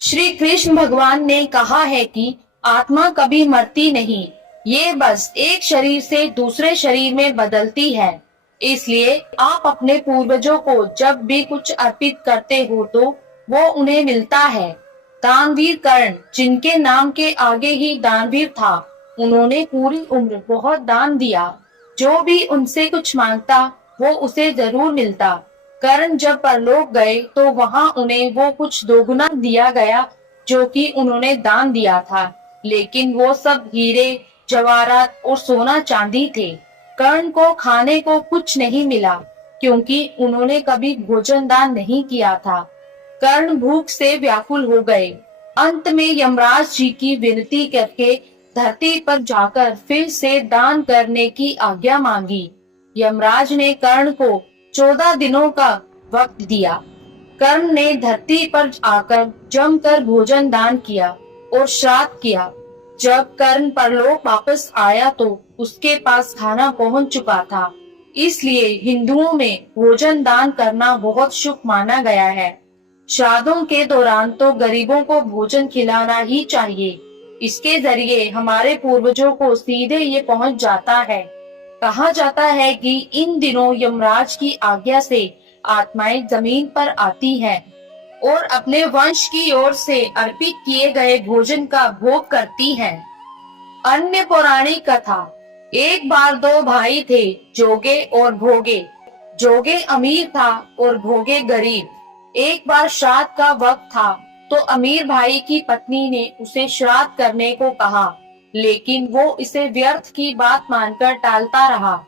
श्री कृष्ण भगवान ने कहा है कि आत्मा कभी मरती नहीं, ये बस एक शरीर से दूसरे शरीर में बदलती है। इसलिए आप अपने पूर्वजों को जब भी कुछ अर्पित करते हो तो वो उन्हें मिलता है। दानवीर कर्ण, जिनके नाम के आगे ही दानवीर था, उन्होंने पूरी उम्र बहुत दान दिया। जो भी उनसे कुछ मांगता वो उसे जरूर मिलता। कर्ण जब परलोक गए तो वहां उन्हें वो कुछ दोगुना दिया गया जो कि उन्होंने दान दिया था, लेकिन वो सब हीरे जवाहरात और सोना चांदी थे। कर्ण को खाने को कुछ नहीं मिला क्योंकि उन्होंने कभी भोजन दान नहीं किया था। कर्ण भूख से व्याकुल हो गए। अंत में यमराज जी की विनती करके धरती पर जाकर फिर से दान करने की आज्ञा मांगी। यमराज ने कर्ण को 14 दिनों का वक्त दिया। कर्ण ने धरती पर आकर जमकर भोजन दान किया और श्राद्ध किया। जब कर्ण परलोक वापस आया तो उसके पास खाना पहुंच चुका था। इसलिए हिंदुओं में भोजन दान करना बहुत शुभ माना गया है। श्राद्धों के दौरान तो गरीबों को भोजन खिलाना ही चाहिए। इसके जरिए हमारे पूर्वजों को सीधे ये पहुंच जाता है। कहा जाता है कि इन दिनों यमराज की आज्ञा से आत्माएं जमीन पर आती हैं और अपने वंश की ओर से अर्पित किए गए भोजन का भोग करती हैं। अन्य पौराणिक कथा। एक बार दो भाई थे, जोगे और भोगे। जोगे अमीर था और भोगे गरीब। एक बार श्राद्ध का वक्त था तो अमीर भाई की पत्नी ने उसे श्राद्ध करने को कहा, लेकिन वो इसे व्यर्थ की बात मानकर टालता रहा।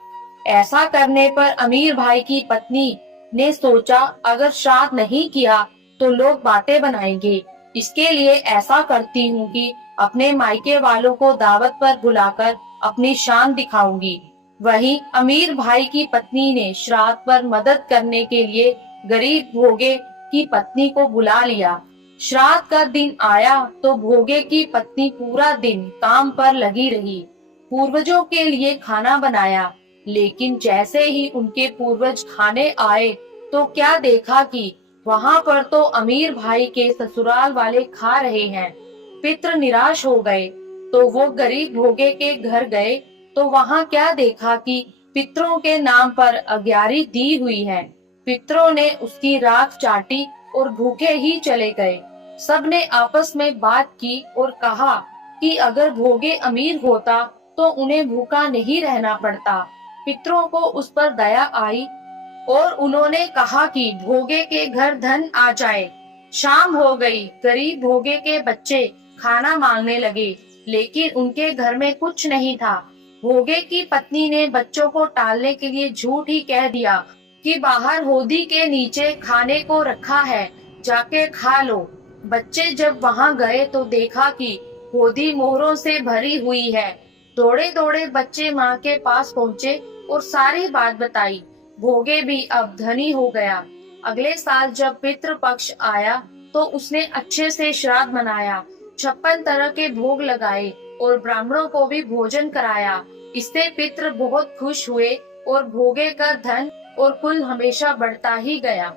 ऐसा करने पर अमीर भाई की पत्नी ने सोचा, अगर श्राद्ध नहीं किया तो लोग बातें बनाएंगे, इसके लिए ऐसा करती हूँ कि अपने मायके वालों को दावत पर बुलाकर अपनी शान दिखाऊंगी। वहीं अमीर भाई की पत्नी ने श्राद्ध पर मदद करने के लिए गरीब भोगे की पत्नी को बुला लिया। श्राद्ध का दिन आया तो भोगे की पत्नी पूरा दिन काम पर लगी रही। पूर्वजों के लिए खाना बनाया, लेकिन जैसे ही उनके पूर्वज खाने आए तो क्या देखा कि वहां पर तो अमीर भाई के ससुराल वाले खा रहे हैं। पितृ निराश हो गए तो वो गरीब भोगे के घर गए तो वहां क्या देखा कि पितरों के नाम पर अग्यारी दी हुई है। पितरों ने उसकी राख चाटी और भूखे ही चले गए। सबने आपस में बात की और कहा कि अगर भोगे अमीर होता तो उन्हें भूखा नहीं रहना पड़ता। पितरों को उस पर दया आई और उन्होंने कहा कि भोगे के घर धन आ जाए। शाम हो गई, गरीब भोगे के बच्चे खाना मांगने लगे, लेकिन उनके घर में कुछ नहीं था। भोगे की पत्नी ने बच्चों को टालने के लिए झूठ ही कह दिया कि बाहर होदी के नीचे खाने को रखा है, जाके खा लो। बच्चे जब वहां गए तो देखा कि होदी मोहरों से भरी हुई है। दौड़े दौड़े बच्चे माँ के पास पहुँचे और सारी बात बताई। भोगे भी अब धनी हो गया। अगले साल जब पितृ पक्ष आया तो उसने अच्छे से श्राद्ध मनाया, 56 तरह के भोग लगाए और ब्राह्मणों को भी भोजन कराया। इससे पितृ बहुत खुश हुए और भोगे का धन और कुल हमेशा बढ़ता ही गया।